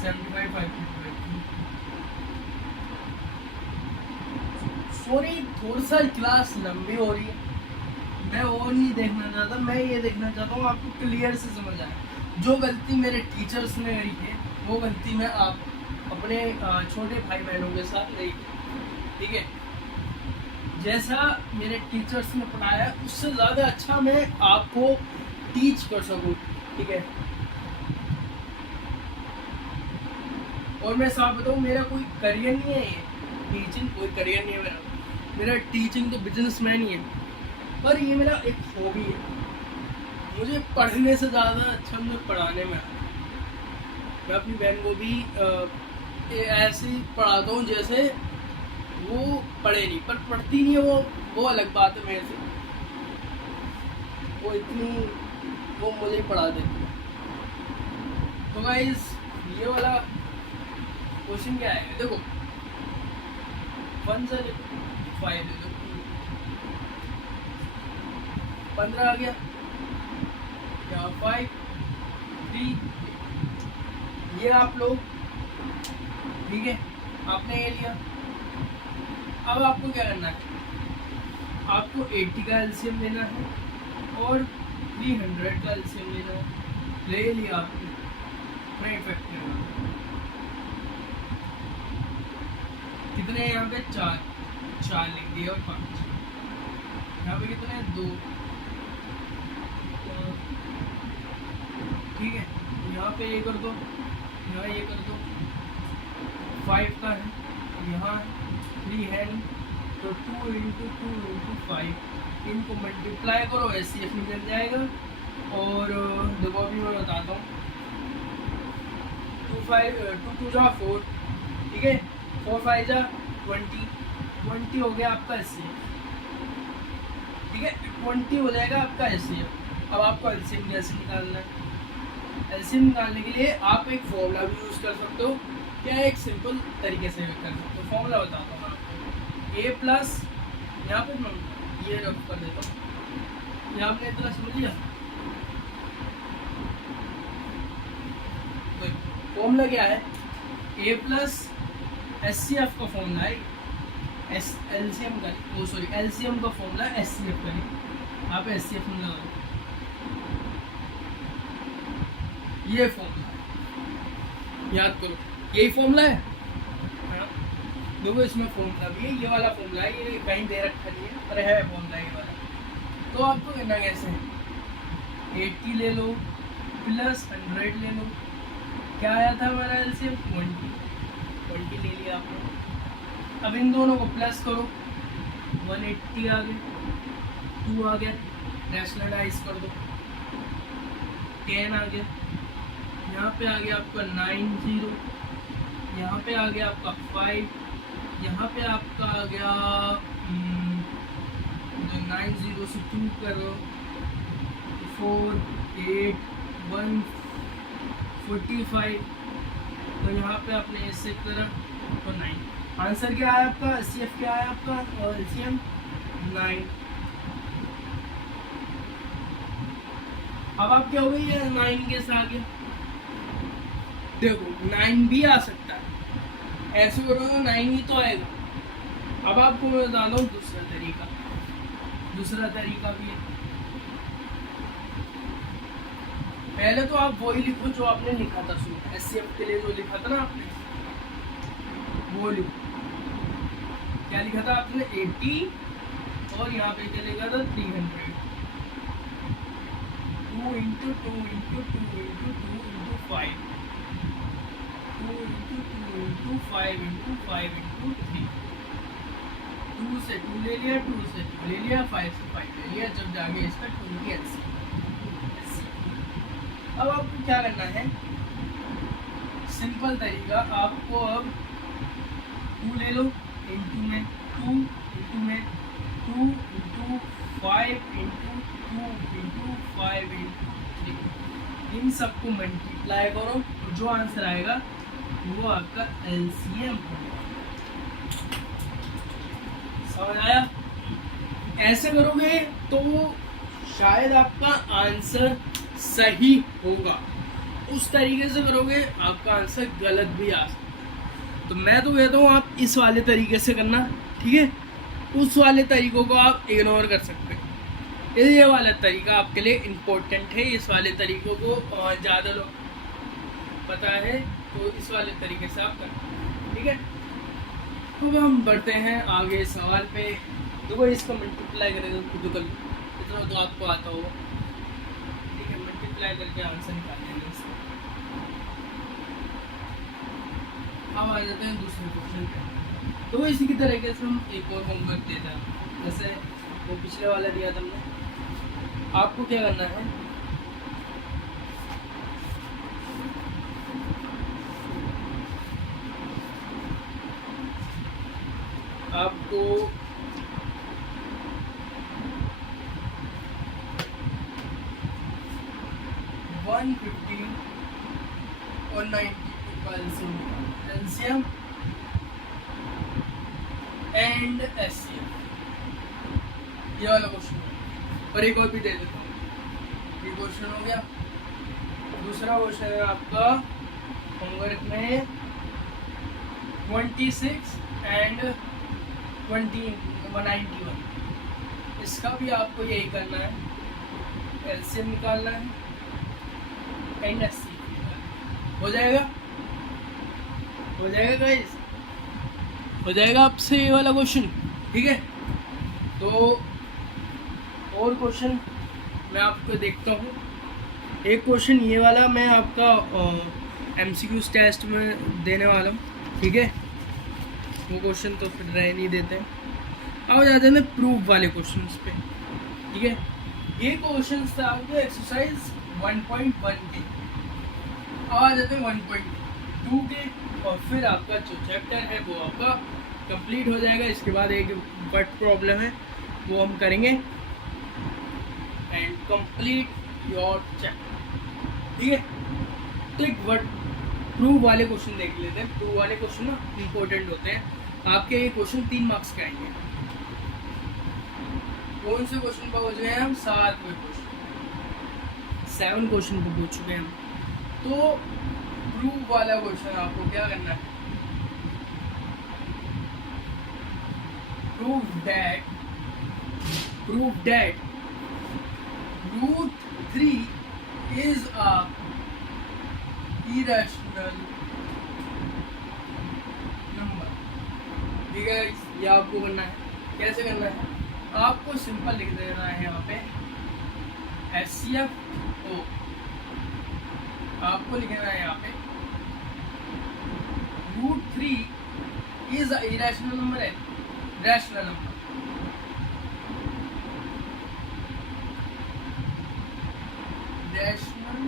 75 5 सॉरी, थोड़ा सा क्लास लंबी हो रही है, मैं और नहीं देखना चाहता, मैं ये देखना चाहता हूँ आपको क्लियर से समझ आए। जो गलती मेरे टीचर्स ने करी है वो गलती मैं आप अपने छोटे भाई बहनों के साथ नहीं की, ठीक है। जैसा मेरे टीचर्स ने पढ़ाया उससे ज़्यादा अच्छा मैं आपको टीच कर सकूँ, ठीक है। और मैं साफ बताऊँ, मेरा कोई करियर नहीं है ये, टीचिंग कोई करियर नहीं है मेरा टीचिंग तो बिजनेसमैन ही है, पर ये मेरा एक हॉबी है। मुझे पढ़ने से ज़्यादा अच्छा मुझे पढ़ाने में आता है। मैं अपनी बहन को भी ऐसे ही पढ़ाता हूँ जैसे वो पढ़े नहीं, पर पढ़ती नहीं है, वो अलग बात है मेरे से, वो इतनी वो मुझे ही पढ़ा देती है। तो गाइस ये वाला क्वेश्चन क्या है, देखो 1 से 5 दे दो, 15 आ गया, यहाँ 5 3, ये आप लोग, ठीक है, आपने ये लिया। अब आपको क्या करना है, आपको 80 का एलसीएम लेना है और 300 का एलसीएम लेना है, ले लिया आपने, मैं इफेक्ट लेना, कितने यहाँ पे 4 लिख दिए और 5, यहाँ पे कितने 2, ठीक है। यहाँ पे ये कर दो, यहाँ ये कर दो, 5 का है, यहाँ 3 है, तो 2 × 2 × 5, इनको मल्टीप्लाई करो, एचसीएफ निकल जाएगा। और देखो अभी मैं बताता हूँ, टू टू जा 4, ठीक है, 4 5 जा 20 हो गया आपका एचसीएफ, ठीक है, 20 हो जाएगा आपका एचसीएफ। अब आपको एलसीएम कैसे निकालना है? एलसीएम निकालने के लिए आप एक फॉर्मूला भी यूज़ कर सकते हो, क्या एक सिंपल तरीके से भी कर सकते हो। फॉर्मूला बताता हूँ आपको, ए प्लस, यहाँ पर मैं ये रख कर देता हूँ, यहाँ आपने इतना समझ लिया। फॉर्मूला क्या है? ए प्लस एचसीएफ का फॉर्मूला है, एलसीएम का, ओ सॉरी, एलसीएम का फॉर्मूला एचसीएफ का है। आप एचसीएफ में लगा ये फॉर्मूला है, याद करो, यही फॉर्मूला है। देखो इसमें फॉर्मूला भी है, ये वाला फॉर्मूला है, ये कहीं दे रखा नहीं है, पर है फॉर्मूला ये वाला। तो आपको करना कैसे है? 80 ले लो प्लस 100 ले लो, क्या आया था हमारा एलसीएम? 20 ले लिया आपने। अब इन दोनों को प्लस करो, 180 आ गया, 2 आ गया, रैशनलाइज कर दो, 10 आ गया, यहाँ पे आ गया आपका 90, यहाँ पे आ गया आपका 5, यहाँ पे आपका आ गया 90 से 2 करो, 4 8 1 45, तो यहाँ पे आपने इससे करा तो 9। आंसर क्या आया आपका? एचसीएफ क्या आया आपका? और एलसीएम 9। अब आप क्या हो गई है? 9 के साथ आ गया, देखो 9 भी आ सकता है, ऐसे करोगे 9 ही तो आएगा। अब आपको मैं बता दूँ दूसरा तरीका भी है। पहले तो आप वही लिखो जो आपने लिखा था शुरू, एचसीएफ के लिए जो लिखा था ना आपने, वो लिखो। क्या लिखा था आपने? 80, और यहाँ पे क्या लिखा था? 300। 2 into 2 into 2 into 2 into 5, 2 into 2 into 5 into 5 into 3, 2 से 2 ले लिया, 2 से 2 ले लिया, 5 से 5 ले लिया, जब जाके इसका 2 की एलसीएम। अब आपको क्या करना है? सिंपल तरीका, आपको अब 2 ले लो, इंटू में 2 इंटू में 2 इंटू 5 इंटू 2 इंटू 5 इंटू 3, इन सबको मल्टीप्लाई करो, जो आंसर आएगा वो आपका एलसीएम होगा। समझ आया? ऐसे करोगे तो शायद आपका आंसर सही होगा, उस तरीके से करोगे आपका आंसर गलत भी आ सकता। तो मैं तो कहता हूँ आप इस वाले तरीके से करना, ठीक है, उस वाले तरीकों को आप इग्नोर कर सकते हैं। ये वाला तरीका आपके लिए इम्पोर्टेंट है, इस वाले तरीकों को ज़्यादा लोग पता है, तो इस वाले तरीके से आप करें, ठीक है। तो हम बढ़ते हैं आगे सवाल पे। देखो इसको मल्टीप्लाई करेंगे खुद कर, इतना तो आपको आता होगा, ठीक है, मल्टीप्लाई करके आंसर निकाल लेंगे इसको। अब आ जाते हैं दूसरे क्वेश्चन पे। तो इसी की तरीके से हम एक और होमवर्क देते हैं, जैसे वो पिछले वाला दिया था हमने। आपको क्या करना है? आपको और 92 का एलसीएम एंड एचसीएफ, ये वाला क्वेश्चन है। और एक और भी दे देता हूँ, ये क्वेश्चन हो गया। दूसरा क्वेश्चन है आपका होमवर्क में 26 एंड 191, इसका भी आपको यही करना है, एलसीएम निकालना है एंड एचसीएफ। हो जाएगा गाइस, हो जाएगा आपसे ये वाला क्वेश्चन, ठीक है। तो और क्वेश्चन मैं आपको देखता हूँ। एक क्वेश्चन ये वाला मैं आपका एमसीक्यूज टेस्ट में देने वाला हूँ, ठीक है। वो क्वेश्चन तो फिर रह नहीं देते हैं। अब जाते हैं प्रूफ वाले क्वेश्चन पे, ठीक है। ये क्वेश्चन था आपके एक्सरसाइज 1.1 के। अब आ जाते हैं 1.2। 2 के, और फिर आपका जो चैप्टर है वो आपका कंप्लीट हो जाएगा। इसके बाद एक वर्ड प्रॉब्लम है वो हम करेंगे एंड कंप्लीट योर चैप्टर, ठीक है। तो एक वर्ड प्रूव वाले क्वेश्चन देख लेते हैं। प्रूव वाले क्वेश्चन ना इम्पोर्टेंट होते हैं आपके। ये क्वेश्चन 3 मार्क्स के आएंगे। कौन से क्वेश्चन पर हो चुके हैं हम? 7वें क्वेश्चन, 7 क्वेश्चन पर पूछ चुके हैं हम। तो प्रूव वाला क्वेश्चन आपको क्या करना है? prove that √3 is a irrational number, ठीक है। ये आपको करना है। कैसे करना है? आपको सिंपल लिख देना है यहाँ पे HCF, आपको लिखना है यहाँ पे √3 इज अ इरेशनल नंबर है, रैशनल नंबर। Rational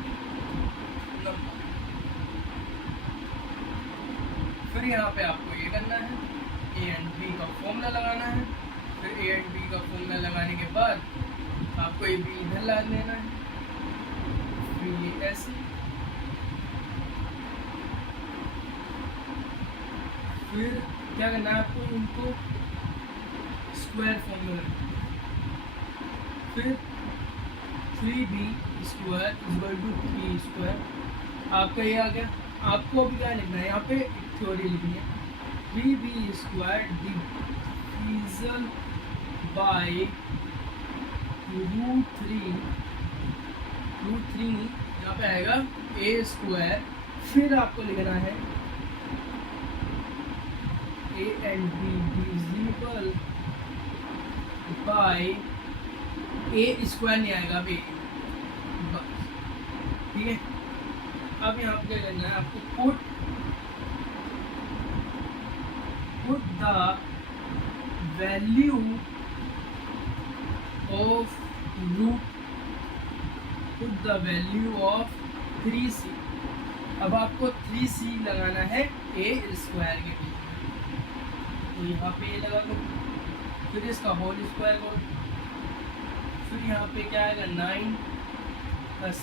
number. फिर यहाँ पे आपको ये करना है, ए एंड बी का फॉर्मूला लगाना है। फिर ए एंड बी का फॉर्मूला लगाने के बाद आपको ये बी इधर ला लेना है, फिर ये ऐसे, फिर क्या करना है आपको? इनको स्क्वायर फॉर्म में रखना है। फिर 3b² इक्वल टू 3 स्क्वायर। आपका ये आ गया। आपको अभी क्या लिखना है? यहाँ पे थ्योरी लिखनी है, 3b² डिविजन बाय √3 यहाँ पे आएगा a²। फिर आपको लिखना है a and b divisible by a² नहीं आएगा अभी, ठीक है। अब यहाँ पे क्या करना है आपको? Put the value of 3c। अब आपको 3c लगाना है a² के बीच में, तो यहाँ पे ये लगा दो। फिर इसका होल स्क्वायर को, फिर यहाँ पे क्या आएगा? 9c।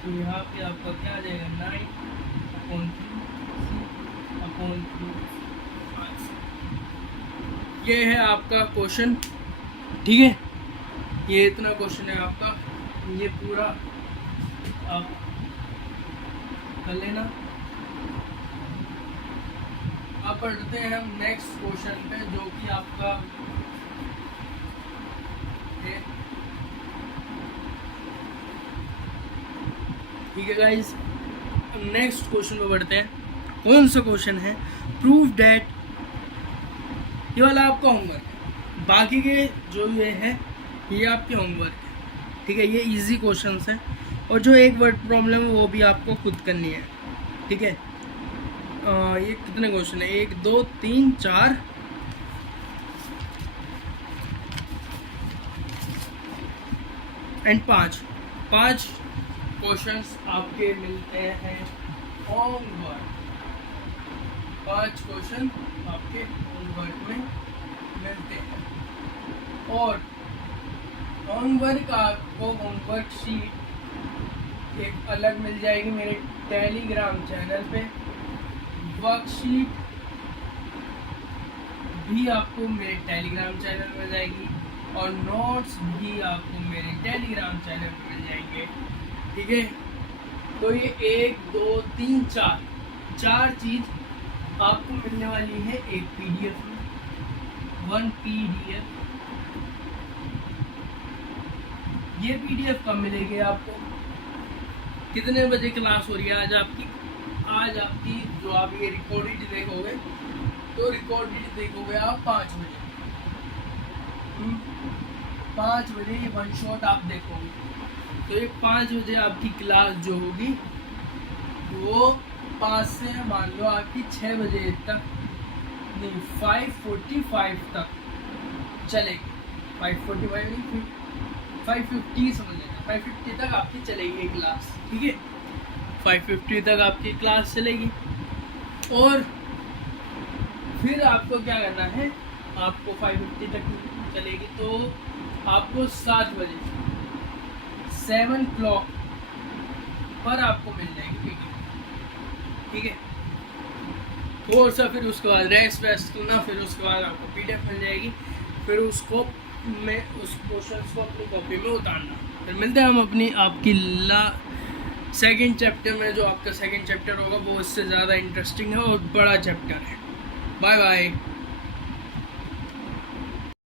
तो यहाँ पे आपका क्या आ जाएगा? 9/3c/3। ये है आपका क्वेश्चन, ठीक है। ये इतना क्वेश्चन है आपका, ये पूरा आप कर लेना। अब बढ़ते हैं हम नेक्स्ट क्वेश्चन पे, जो कि आपका है, ठीक है गाइस। नेक्स्ट क्वेश्चन पे बढ़ते हैं। कौन सा क्वेश्चन है? प्रूव दैट, ये वाला आपका होमवर्क है। बाकी के जो ये है ये आपके होमवर्क है, ठीक है। ये इजी क्वेश्चंस हैं, और जो एक वर्ड प्रॉब्लम है वो भी आपको खुद करनी है, ठीक है। ये कितने क्वेश्चन है? 1 2 3 4 एंड 5 क्वेश्चंस आपके मिलते हैं होमवर्क। 5 क्वेश्चन आपके होमवर्क में मिलते हैं, और होमवर्क आपको होमवर्क शीट एक अलग मिल जाएगी मेरे टेलीग्राम चैनल पे। वर्कशीट भी आपको मेरे टेलीग्राम चैनल में मिल जाएगी, और नोट्स भी आपको मेरे टेलीग्राम चैनल पर मिल जाएंगे, ठीक है। तो ये 1 2 3 4 चीज़ आपको मिलने वाली है एक PDF में, 1 PDF। ये PDF कब मिलेगी आपको? कितने बजे क्लास हो रही है आज आपकी? आज आपकी जो आप ये रिकॉर्डेड देखोगे, तो रिकॉर्डेड देखोगे आप 5 बजे। 5 बजे ये 1 शॉट आप देखोगे। तो ये 5 बजे आपकी क्लास जो होगी वो 5 से मान लो आपकी 6 बजे तक नहीं, 5:45 तक चलेगी। 5:45 नहीं, 5:50 समझ लेना, 5:50 तक आपकी चलेगी ये क्लास, ठीक है। 5:50 तक आपकी क्लास चलेगी। और फिर आपको क्या करना है, आपको 550 तक चलेगी तो आपको 7 बजे 7 o'clock पर आपको मिल जाएगी पीडीएफ, ठीक है। थोड़ा सा फिर उसके बाद रेस्ट वेस्ट करना, फिर उसके बाद आपको पीडीएफ मिल जाएगी, फिर उसको मैं उस क्वेश्चन को अपनी कॉपी में उतारना। फिर मिलते हैं हम अपनी आपकी सेकंड चैप्टर में। जो आपका सेकंड चैप्टर होगा वो इससे ज़्यादा इंटरेस्टिंग है और बड़ा चैप्टर है। Bye bye.